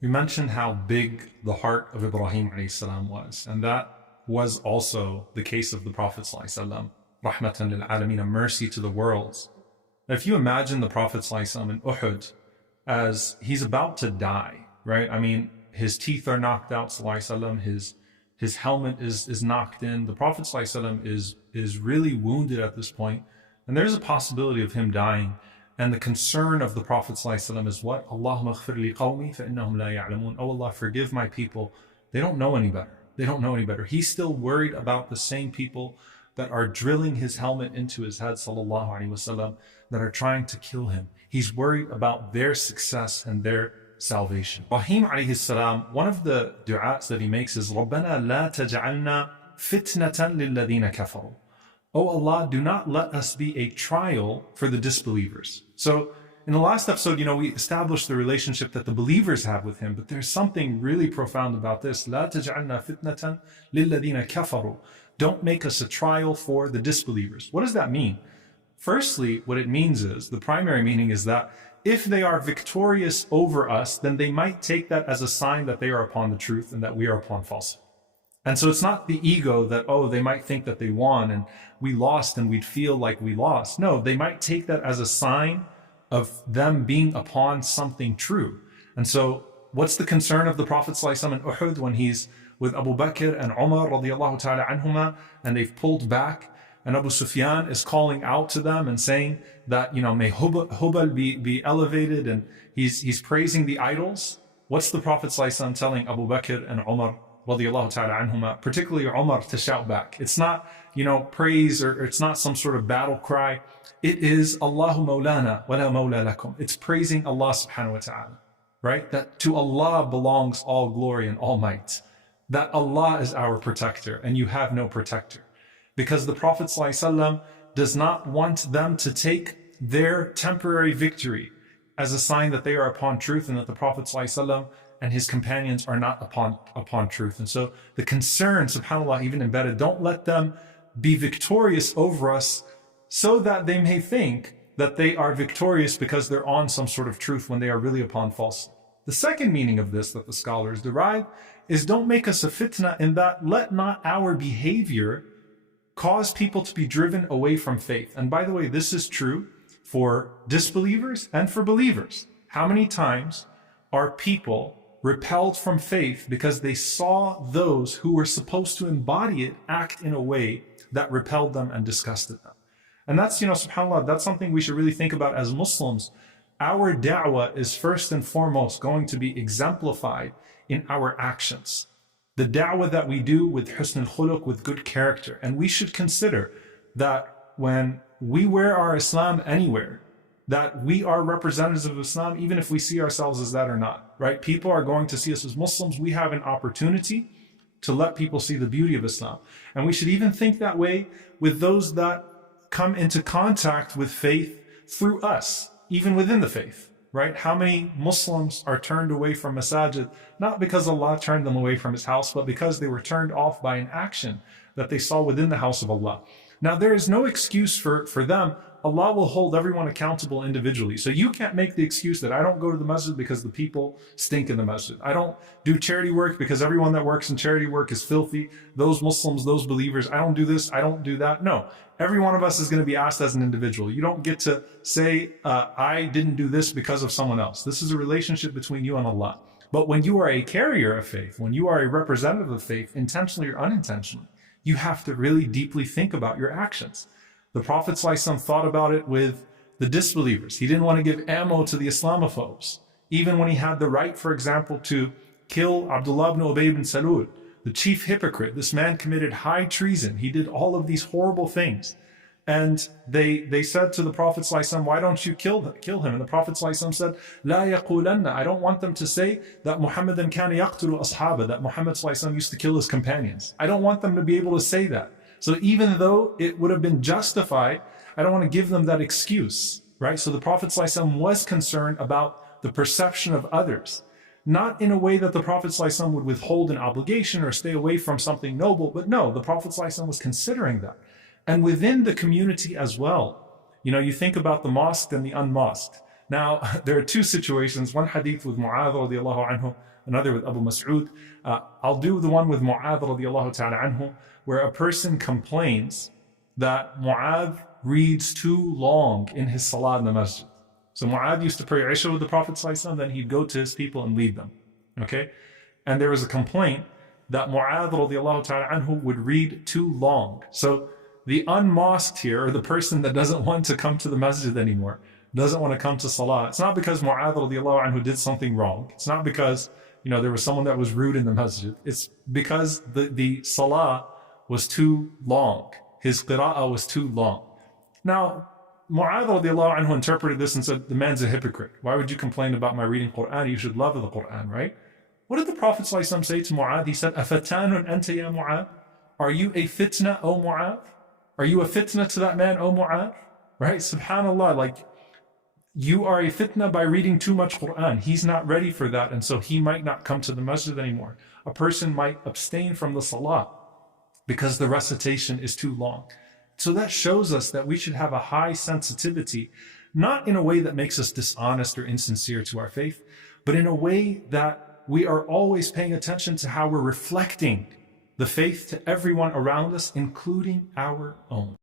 We mentioned how big the heart of Ibrahim alayhi was, and that was also the case of the Prophet sallallahu rahmatan lil alameen, a mercy to the worlds. If you imagine the Prophet sallallahu in Uhud as he's about to die, right? I mean, his teeth are knocked out, sallallahu, his helmet is knocked in. The Prophet sallallahu is really wounded at this point, and there's a possibility of him dying. And the concern of the Prophet ﷺ is what? Allahumma ighfir li qawmi fa innahum la ya'lamun. Oh Allah, forgive my people. They don't know any better. They don't know any better. He's still worried about the same people that are drilling his helmet into his head, sallallahu alaihi wasallam, that are trying to kill him. He's worried about their success and their salvation. Ibrahim alayhi salam, one of the du'as that he makes is رَبَّنَا لَا تَجْعَلْنَا فِتْنَةً لِلَّذِينَ كَفَرُوا. Oh Allah, do not let us be a trial for the disbelievers. So in the last episode, we established the relationship that the believers have with him, but there's something really profound about this. لا تجعلنا فتنة للذين كفروا. Don't make us a trial for the disbelievers. What does that mean? Firstly, what it means is, the primary meaning is that if they are victorious over us, then they might take that as a sign that they are upon the truth and that we are upon falsehood. And so it's not the ego that, oh, they might think that they won and we lost and we'd feel like we lost. No, they might take that as a sign of them being upon something true. And so what's the concern of the Prophet ﷺ in Uhud when he's with Abu Bakr and Umar radiallahu ta'ala anhuma, and they've pulled back, and Abu Sufyan is calling out to them and saying that, may Hubal be elevated, and he's praising the idols. What's the Prophet ﷺ telling Abu Bakr and Umar radiallahu ta'ala anhuma, particularly Umar, to shout back? It's not, praise, or it's not some sort of battle cry. It is Allahu Mawlana wa la mawla lakum. It's praising Allah subhanahu wa ta'ala, right? That to Allah belongs all glory and all might. That Allah is our protector and you have no protector. Because the Prophet ﷺ does not want them to take their temporary victory as a sign that they are upon truth, and that the Prophet ﷺ and his companions are not upon truth. And so the concern, subhanAllah, even embedded, don't let them be victorious over us so that they may think that they are victorious because they're on some sort of truth when they are really upon falsehood. The second meaning of this that the scholars derive is, don't make us a fitna, in that let not our behavior cause people to be driven away from faith. And by the way, this is true for disbelievers and for believers. How many times are people repelled from faith because they saw those who were supposed to embody it act in a way that repelled them and disgusted them? And that's, subhanAllah, that's something we should really think about as Muslims. Our da'wah is first and foremost going to be exemplified in our actions. The da'wah that we do with husn al-khuluq, with good character. And we should consider that when we wear our Islam anywhere, that we are representatives of Islam, even if we see ourselves as that or not, right? People are going to see us as Muslims. We have an opportunity to let people see the beauty of Islam. And we should even think that way with those that come into contact with faith through us, even within the faith, right? How many Muslims are turned away from masajid, not because Allah turned them away from his house, but because they were turned off by an action that they saw within the house of Allah. Now, there is no excuse for them. Allah will hold everyone accountable individually. So you can't make the excuse that I don't go to the masjid because the people stink in the masjid. I don't do charity work because everyone that works in charity work is filthy. Those Muslims, those believers, I don't do this, I don't do that. No, every one of us is going to be asked as an individual. You don't get to say, I didn't do this because of someone else. This is a relationship between you and Allah. But when you are a carrier of faith, when you are a representative of faith, intentionally or unintentionally, you have to really deeply think about your actions. The Prophet ﷺ thought about it with the disbelievers. He didn't want to give ammo to the Islamophobes. Even when he had the right, for example, to kill Abdullah ibn Ubay ibn Salul, the chief hypocrite. This man committed high treason. He did all of these horrible things. And they said to the Prophet ﷺ, why don't you kill him? And the Prophet ﷺ said, La yaqulanna. I don't want them to say that Muhammadan kana yaqtulu ashaba, that Muhammad ﷺ used to kill his companions. I don't want them to be able to say that. So even though it would have been justified, I don't want to give them that excuse, right? So the Prophet ﷺ was concerned about the perception of others, not in a way that the Prophet ﷺ would withhold an obligation or stay away from something noble, but no, the Prophet ﷺ was considering that. And within the community as well, you think about the mosqued and the unmosqued. Now, there are two situations, one hadith with Mu'adh radiallahu anhu, another with Abu Mas'ud. I'll do the one with Mu'adh radiallahu ta'ala anhu, where a person complains that Mu'adh reads too long in his salah in the masjid. So Mu'adh used to pray Isha with the Prophet ﷺ, then he'd go to his people and lead them. Okay? And there was a complaint that Mu'adh radiallahu ta'ala anhu would read too long. So the unmosqued here, or the person that doesn't want to come to the masjid anymore, doesn't want to come to salah, it's not because Mu'adh radiallahu anhu did something wrong. It's not because, there was someone that was rude in the masjid. It's because the salah was too long. His qira'ah was too long. Now, Mu'adh radiallahu anhu interpreted this and said, the man's a hypocrite. Why would you complain about my reading Qur'an? You should love the Qur'an, right? What did the Prophet ﷺ say to Mu'adh? He said, أَفَتَانٌ أَنْتَ يَا مُعَاذ? Are you a fitna, O Mu'adh? Are you a fitna to that man, O Mu'adh? Right? SubhanAllah, like, you are a fitna by reading too much Qur'an. He's not ready for that, and so he might not come to the masjid anymore. A person might abstain from the salah because the recitation is too long. So that shows us that we should have a high sensitivity, not in a way that makes us dishonest or insincere to our faith, but in a way that we are always paying attention to how we're reflecting the faith to everyone around us, including our own.